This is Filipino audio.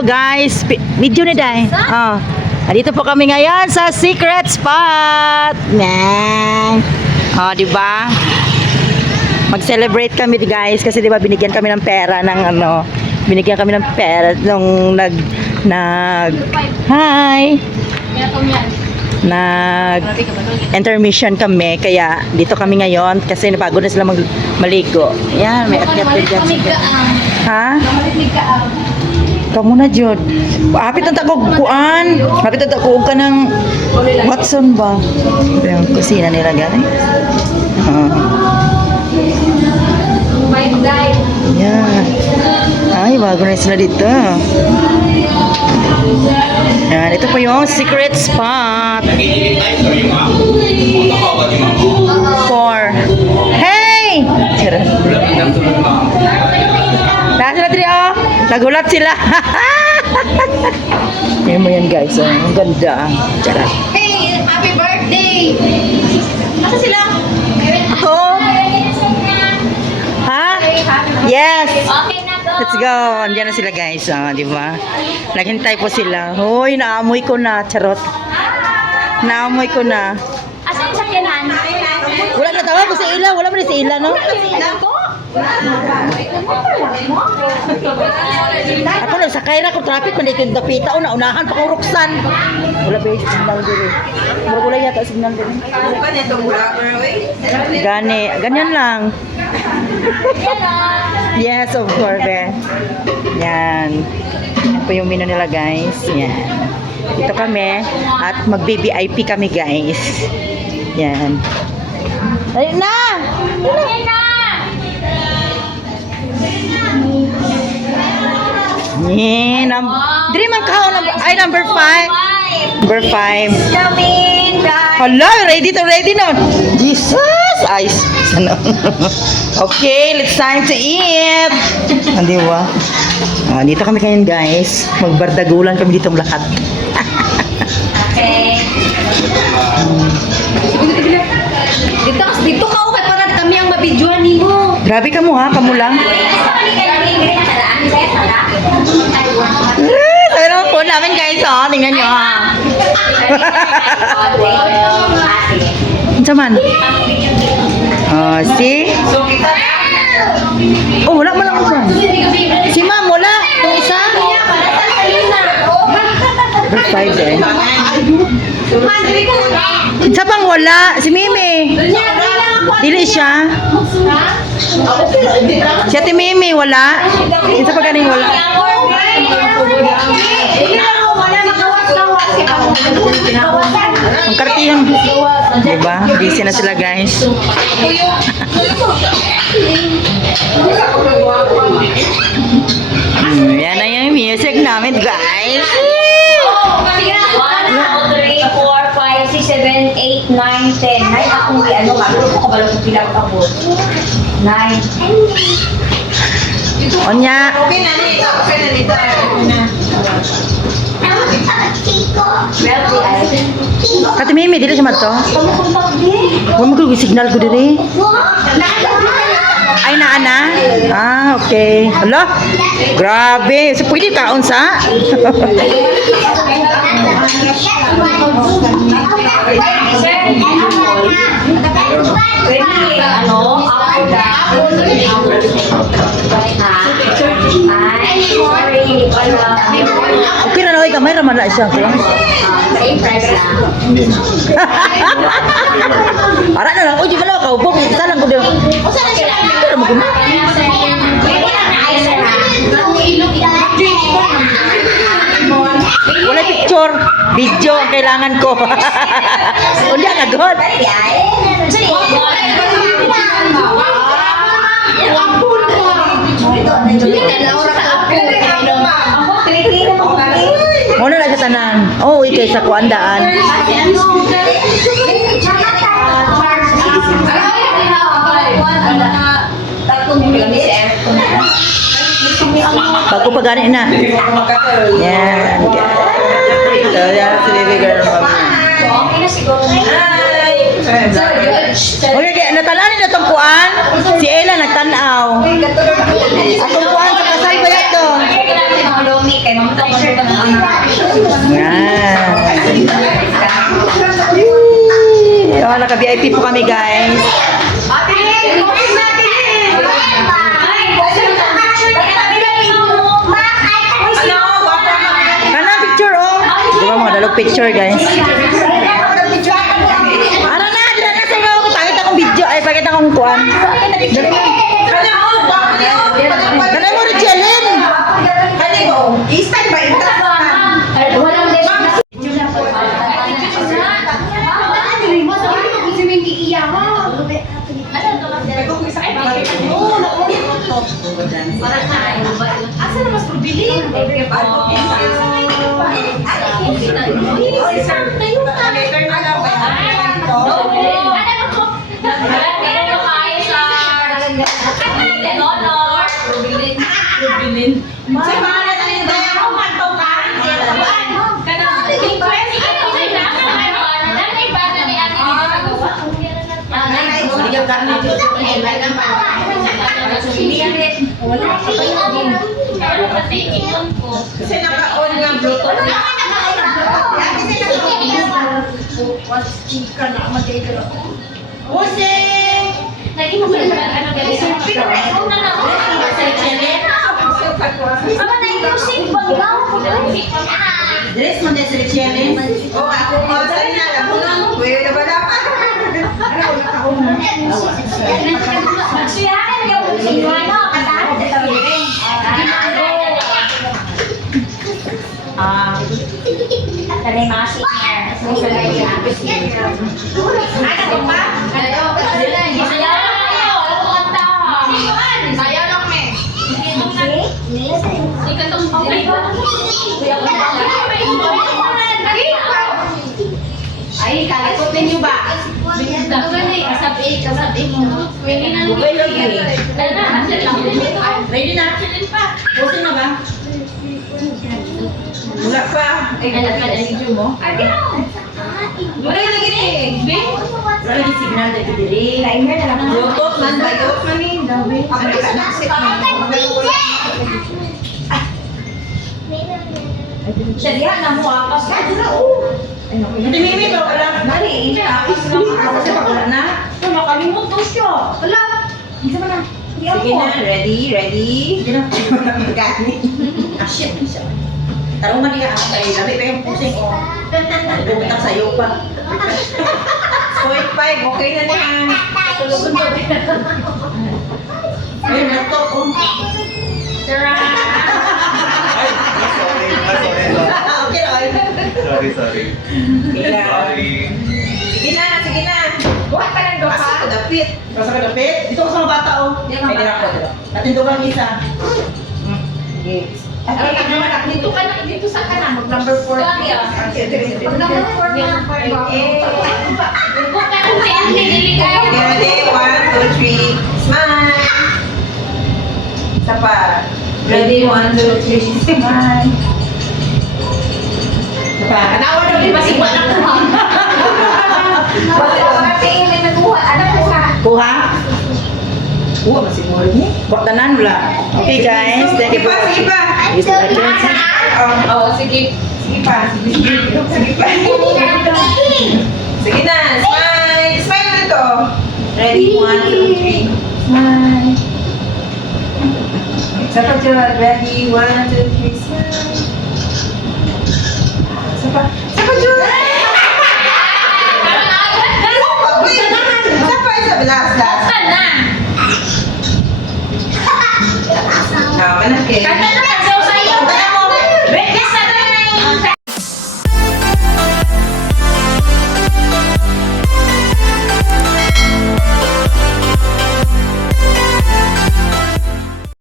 Hello guys, video ni Day. Oh. Dito po kami ngayon sa secret spot. Nang. Oh, di ba? Mag-celebrate kami guys kasi di ba binigyan kami ng pera ng ano, binigyan kami ng pera nung hi. Intermission kami kaya dito kami ngayon kasi napagod na sila maligo. Yan, may akyat din dyan. Ha? Kamu na jud. Hapit ang takog kuan. Hapit ang takog ka ng Watson ba? Yung kusina nila guys. Yan. Ay, bago na sila dito. Yan, ito po yung secret spot. 4. Hey! Lahat sila dito, oh. Nagulat sila. Yan mo yan guys, oh. Ang ganda. Charot. Hey, happy birthday! Asa sila? Oh. Ha? Yes. Okay na go! Let's go. Andiyan na sila guys, oh, di ba? Naghintay po sila. Hoy, naamoy ko na, charot. Naamoy ko na. Asa yung sakyanan? Wala na tawag ko sa ila, wala pa rin sa ila, no? Ako lang, sakay na ko traffic, kundi ko dapita, unahan pa ko ruksan. Wala ba yung signal dito? Wala yata signal dito. Gani, ganyan lang. Yes, of course. Yan. Yan po yung menu nila guys. Yan. Dito kami at mag-VIP kami guys. Yan. Ayun na! Ayun na! Yeah, Dili man ka ay number 5. Number 5. Yamin, guys! Hello, ready na. Jesus! Ice. Ano? Okay, it's time to eat. Hindi ba? Dito kami kayo guys. Magbardagulan kami dito lahat. Okay. Dito ka okay para kami ang mabidyohan nimo. Grabe ka mo ha, kamu lang. Tayo naman po namin guys, oh. Tingnan nyo ha. Ano man? See? Oh, wala mo lang ako. Si ma'am, wala. Yung isa? Number 5 eh. Isa pang wala. Si Mimi. Dili siya. Si Ate Mimi, wala. Isa pa ganing wala. Ang kartihan. Diba? Busy na sila guys. Yan na yung music namin guys. 1, 2, 3, 4, 5, 6, 7, 8, 9, 10. Ay, akong ano, ako kabalo kung pinapakabot. 9. Onya. Okay na nito. Kati Mimi, dili siya mato. Huwag mo signal ko diri. Ay, naana? Okay. Hala, grabe. So, pwede taon sa? Okay na lang, kamay raman lang siya. Para na lang, uy, di ba lang, kaupok, isa lang ko din. Pero mo kuma. Wala picture, video ang kailangan ko. Undi ang agad. Muna lang sa tanan. Oh, ikay sa kuandaan. Bago pa gani na. Yan. So, yan si baby girl. Okay, natalanin na itong kuan. Si Ella nagtanaw. Atong kuan sa kasal ba yato? Kay mamutong naka-VIP po kami, guys. Ate Lynn, open natin eh. Kana picture, oh. Di ba mga dalog picture, guys? Ano na, dila na sa iyo. Pakita akong video. Ay, pakita akong kuan. Kana mo, Richelin. Walang asa na mas pabili? Kasi naka-on nga Bluetooth. Pusing! Dress mo din sa Richelin. O ako mo, sa'yo na lang. Kuya na ba dapat? Ay, kalikot ninyo ba? Kasabi mo. Bugay lagi. Ready na? Pusin na ba? Wala pa. Wala lagi ni. Wala lagi signal dito diri. Bluetooth man, Bluetooth man ni. Ako naka-naksip man. Sadihan na mo apas ka. Hindi mimi ba wala? Mali, apas lang ako. Kasi pag wala na. Nakalimot daw siya. Wala. Isa ba na? Sige na, ready, ready. Hindi na. Gani. Shit. Tarungan niya ako ay labi pa yung pusing ko. Dumitang sa'yo pa. 0.5, okay na niyan. Tulugan ba? Ayun na to. Tara! Okay na. Sorry. Sige na. Sorry. Sige na, sige na. Buhat ka ng doka. Asa ko dapit. Basta ka dapit. Dito ko sa mga bata, oh. Ay, dira ko, dira. Natin doon ang isa. Sige. Ay, dito ka na, dito sa kanan. Mag number 4. Pag number 4 na, Buhat ka ng tente, dili kayo. Okay, ready? 1, 2, 3. Smile. Isa pa. Ready? 1, 2, 3. Smile. Isa pa. Anawa daw di masigwa ng kuha. Kasi may naguha. Ano ko sa? Kuha? Kuha, masiguro niya. Bortanan wala. Okay, guys. Thank you Sige for pa, sige watching. pa. Please like and subscribe. Oo, sige. Sige pa, sige, sige. Sige pa. Sige na, smile. Smile na to. Ready? 1, 2, 3. Smile. Isa pa dyan. Ready? 1, 2, 3. Smile. Isa pa. Isa pa dyan.